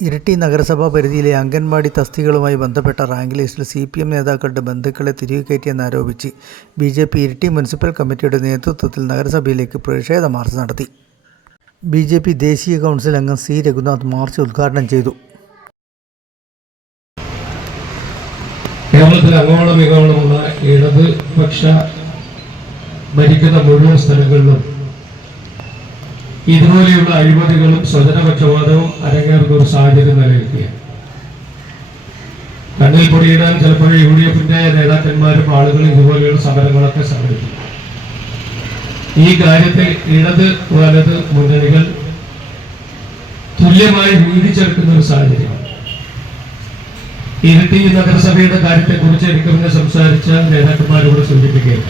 ഇരിട്ടി നഗരസഭാ പരിധിയിലെ അംഗൻവാടി തസ്തികകളുമായി ബന്ധപ്പെട്ട റാങ്ക് ലിസ്റ്റിൽ CPM നേതാക്കളുടെ ബന്ധുക്കളെ തിരികെ കയറ്റിയെന്നാരോപിച്ച് BJP ഇരിട്ടി മുനിസിപ്പൽ കമ്മിറ്റിയുടെ നേതൃത്വത്തിൽ നഗരസഭയിലേക്ക് പ്രതിഷേധ മാർച്ച് നടത്തി. BJP ദേശീയ കൗൺസിൽ അംഗം C. രഘുനാഥ് മാർച്ച് ഉദ്ഘാടനം ചെയ്തു. കേരളത്തിൽ അങ്ങോളം ഇങ്ങോളമുള്ള ഇടതുപക്ഷ ഭരിക്കുന്ന മുഴുവൻ സ്ഥലങ്ങളിലും ഇതുപോലെയുള്ള അഴിമതികളും സ്വജനപക്ഷപാതവും അരങ്ങേറുന്ന ഒരു സാഹചര്യം നിലനിൽക്കുകയാണ്. കണ്ണിൽ പൊടിയിടാൻ ചിലപ്പോൾ UDFന്റെ നേതാക്കന്മാരും ആളുകളും ഇതുപോലെയുള്ള സമരങ്ങളൊക്കെ സംഘടിപ്പിക്കും. ഈ കാര്യത്തിൽ ഇടത് വലത് മുന്നണികൾ തുല്യമായി വീതിച്ചെടുക്കുന്ന ഒരു സാഹചര്യമാണ്. ഇരിട്ടി നഗരസഭയുടെ കാര്യത്തെക്കുറിച്ച് എനിക്ക് മുന്നേ സംസാരിച്ച നേതാക്കന്മാരോട് സൂചിപ്പിക്കുകയാണ്.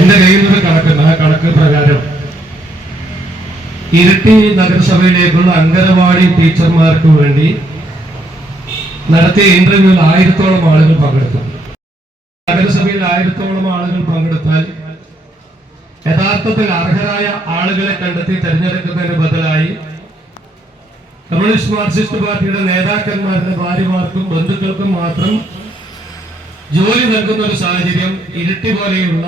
എന്റെ കയ്യിൽ നിന്നൊരു കണക്കുണ്ട്. ആ കണക്ക് പ്രകാരം ഇരിട്ടി നഗരസഭയിലേക്കുള്ള അംഗനവാടി ടീച്ചർമാർക്ക് വേണ്ടി നടത്തിയ ഇന്റർവ്യൂവിൽ 1000-ഓളം ആളുകൾ പങ്കെടുത്തു. നഗരസഭയിൽ 1000-ഓളം ആളുകൾ പങ്കെടുത്താൽ യഥാർത്ഥത്തിൽ അർഹരായ ആളുകളെ കണ്ടെത്തി തെരഞ്ഞെടുക്കുന്നതിന് ബദലായി കമ്മ്യൂണിസ്റ്റ് മാർക്സിസ്റ്റ് പാർട്ടിയുടെ നേതാക്കന്മാരുടെ ഭാര്യമാർക്കും ബന്ധുക്കൾക്കും മാത്രം ജോലി നൽകുന്ന ഒരു സാഹചര്യം ഇരിട്ടി പോലെയുള്ള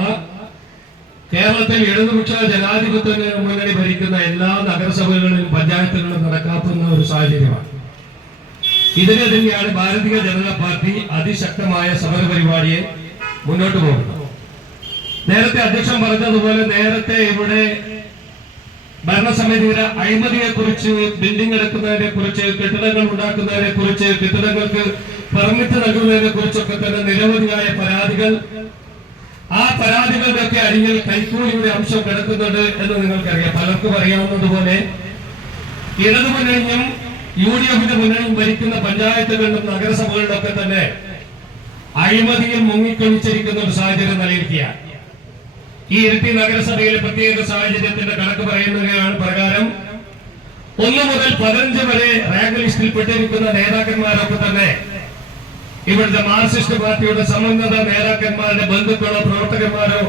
കേരളത്തിൽ ഇടതുപക്ഷ ജനാധിപത്യ മുന്നണി ഭരിക്കുന്ന എല്ലാ നഗരസഭകളിലും പഞ്ചായത്തുകളിലും നടക്കാവുന്ന ഒരു സാഹചര്യമാണ്. ഇതിനെ തന്നെയാണ് ഭാരതീയ ജനതാ പാർട്ടി അതിശക്തമായ സമരപരിപാടിയെ മുന്നോട്ട് പോകുന്നത്. നേരത്തെ അധ്യക്ഷൻ പറഞ്ഞതുപോലെ നേരത്തെ ഇവിടെ ഭരണസമിതിയുടെ അഴിമതിയെ കുറിച്ച്, ബിൽഡിംഗ് എടുക്കുന്നതിനെ കുറിച്ച്, കെട്ടിടങ്ങൾ ഉണ്ടാക്കുന്നതിനെ കുറിച്ച്, കെട്ടിടങ്ങൾക്ക് പെർമിറ്റ് നൽകുന്നതിനെ കുറിച്ചൊക്കെ തന്നെ നിരവധിയായ പരാതികൾ, ആ പരാതികളുടെയൊക്കെ അരികിൽ കൈക്കൂലിയുടെ അംശം കിടക്കുന്നുണ്ട് എന്ന് നിങ്ങൾക്കറിയാം. പലർക്കും അറിയാവുന്നതുപോലെ ഇടതുമുന്നണിയും UDFന്റെ മുന്നണിയും ഭരിക്കുന്ന പഞ്ചായത്തുകളിലും നഗരസഭകളിലൊക്കെ തന്നെ അഴിമതിയിൽ മുങ്ങിക്കൊളിച്ചിരിക്കുന്ന ഒരു സാഹചര്യം നിലനിൽക്കുകയാണ്. ഈ ഇരിട്ടി നഗരസഭയിലെ പ്രത്യേക സാഹചര്യത്തിന്റെ കണക്ക് പറയുന്നതിനാണ് പ്രകാരം 1 മുതൽ 15 വരെ റാങ്ക് ലിസ്റ്റിൽ പെട്ടിരിക്കുന്ന നേതാക്കന്മാരൊക്കെ തന്നെ ഇവിടുത്തെ മാർക്സിസ്റ്റ് പാർട്ടിയുടെ സമുന്നത നേതാക്കന്മാരുടെ ബന്ധുക്കളോ പ്രവർത്തകന്മാരോ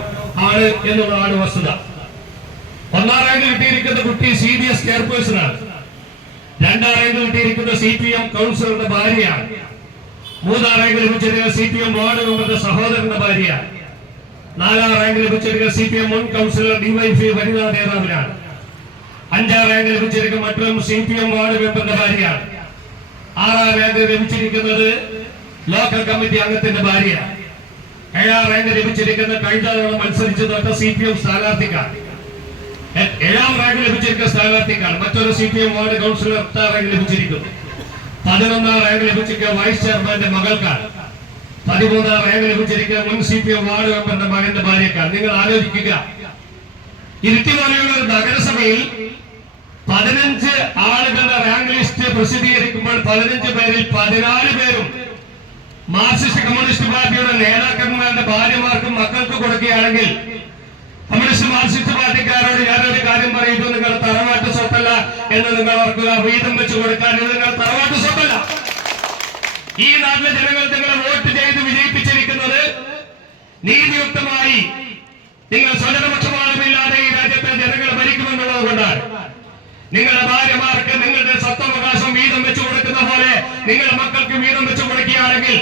ആണ് എന്നുള്ളതാണ് വസ്തുത. 1-ാം റാങ്ക് കിട്ടിയിരിക്കുന്ന കുട്ടി CDS ചെയർപേഴ്സണാണ്. 2-ാം റാങ്ക് കിട്ടിയിരിക്കുന്ന CPM കൗൺസിലറുടെ ഭാര്യയാണ്. 3-ാം റാങ്ക് ലഭിച്ചിരിക്കുന്ന CPM വാർഡ് മെമ്പറുടെ സഹോദരന്റെ ഭാര്യയാണ്. 4-ാം റാങ്ക് ലഭിച്ചിരിക്കുന്ന CPM മുൻ കൗൺസിലർ DYFI വനിതാ നേതാവിനാണ്. 5-ാം റാങ്ക് ലഭിച്ചിരിക്കുന്ന മറ്റൊരു CPM വാർഡ് മെമ്പറുടെ ഭാര്യയാണ്. 6-ാം റാങ്ക് ലഭിച്ചിരിക്കുന്നത് ലോക്കൽ കമ്മിറ്റി അംഗത്തിന്റെ ഭാര്യയാണ്. 7-ാം റാങ്ക് ലഭിച്ചിരിക്കുന്ന കഴിഞ്ഞ തവണ മത്സരിച്ചു തൊട്ട CPM സ്ഥാനാർത്ഥിക്കാണ്. 7-ാം റാങ്ക് ലഭിച്ചിരിക്കുന്ന സ്ഥാനാർത്ഥിക്കാണ്. മറ്റൊരു CPM വാർഡ് കൗൺസിലർ 8-ാം റാങ്ക് ലഭിച്ചിരിക്കുന്നു. 11-ാം റാങ്ക് ലഭിച്ചിരിക്കുന്ന വൈസ് ചെയർമാന്റെ മകൾക്കാണ്. 13-ാം റാങ്ക് ലഭിച്ചിരിക്കുന്ന മുൻ CPM വാർഡ് മെമ്പറുടെ മകന്റെ ഭാര്യക്കാണ്. നിങ്ങൾ ആലോചിക്കുക, ഇരിട്ടി പോലെയുള്ള ഒരു നഗരസഭയിൽ 15 ആളുകളുടെ റാങ്ക് ലിസ്റ്റ് പ്രസിദ്ധീകരിക്കുമ്പോൾ 15 പേരിൽ 14 പേരും മാർക്സിസ്റ്റ് കമ്മ്യൂണിസ്റ്റ് പാർട്ടിയുടെ നേതാക്കന്മാരുടെ ഭാര്യമാർക്കും മക്കൾക്ക് കൊടുക്കുകയാണെങ്കിൽ കമ്മ്യൂണിസ്റ്റ് മാർക്സിസ്റ്റ് പാർട്ടിക്കാരോട് ഞാനൊരു കാര്യം പറയുന്നു, നിങ്ങൾ തറവാട്ട് സ്വത്തല്ല എന്ന് നിങ്ങൾ ഓർക്കുക. വീതം വെച്ച് കൊടുക്കാൻ നിങ്ങൾ തറവാട്ട് സ്വത്തല്ല. ഈ നാട്ടിലെ ജനങ്ങൾ നിങ്ങളെ വോട്ട് ചെയ്ത് വിജയിപ്പിച്ചിരിക്കുന്നത് നീതിയുക്തമായി നിങ്ങൾ സ്വജനപക്ഷപാതമില്ലാതെ ഈ രാജ്യത്തെ ജനങ്ങൾ ഭരിക്കുമെന്നുള്ളത് കൊണ്ടാണ്. നിങ്ങളുടെ ഭാര്യമാർക്ക് നിങ്ങളുടെ സ്വത്തവകാശം വീതം വെച്ചു കൊടുക്കുന്ന പോലെ നിങ്ങളുടെ മക്കൾക്ക് വീതം വെച്ചു കൊടുക്കുകയാണെങ്കിൽ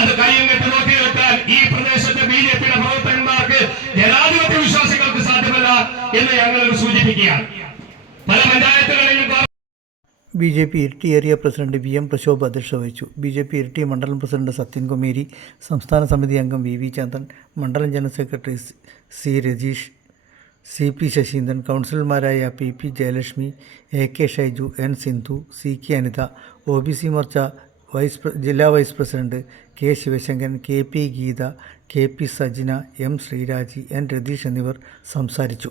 അത് കയ്യും കെട്ട് നോക്കി വെക്കാൻ ഈ പ്രദേശത്തെ BJPയുടെ പ്രവർത്തകന്മാർക്ക്, ജനാധിപത്യ വിശ്വാസികൾക്ക് സാധ്യമല്ല എന്ന് ഞങ്ങൾ സൂചിപ്പിക്കുകയാണ്. പല പഞ്ചായത്തുകളിലും BJP Iritty area president VM Prashobh അധ്യക്ഷത വഹിച്ചു. BJP ഇരിട്ടി മണ്ഡലം പ്രസിഡന്റ് സത്യൻ കുമേരി, സംസ്ഥാന സമിതി അംഗം VV ചന്ദ്രൻ, മണ്ഡലം general secretary C. Rajeesh, CP Saseendran, കൗൺസിലർമാരായ PP Jayalakshmi, AK Shaiju, N. Sindhu, CK Anitha, OBC Morcha ജില്ലാ vice president K. Sivasankaran, KP Geetha, KP Sajina, M. Sreeraji, N. Ratheesh എന്നിവർ സംസാരിച്ചു.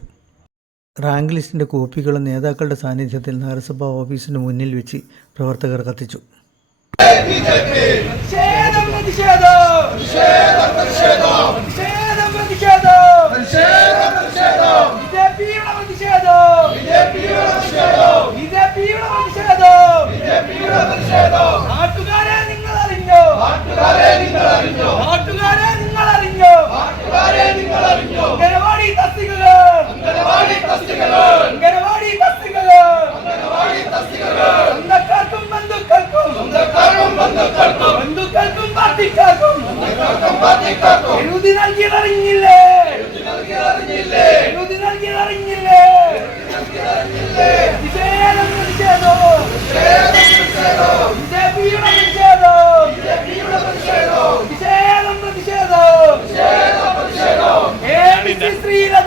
റാങ്ക് ലിസ്റ്റിൻ്റെ കോപ്പികളും നേതാക്കളുടെ സാന്നിധ്യത്തിൽ നഗരസഭാ ഓഫീസിന് മുന്നിൽ വെച്ച് പ്രവർത്തകർ കത്തിച്ചു. BJP എഴുതി നൽകിയതറിഞ്ഞില്ലേ? എഴുതി നൽകിയതറിഞ്ഞില്ലേ? നിഷേധം പ്രതിഷേധം ബിജെപിയുടെ പ്രതിഷേധം നിഷേധം പ്രതിഷേധം ADC ശ്രീലത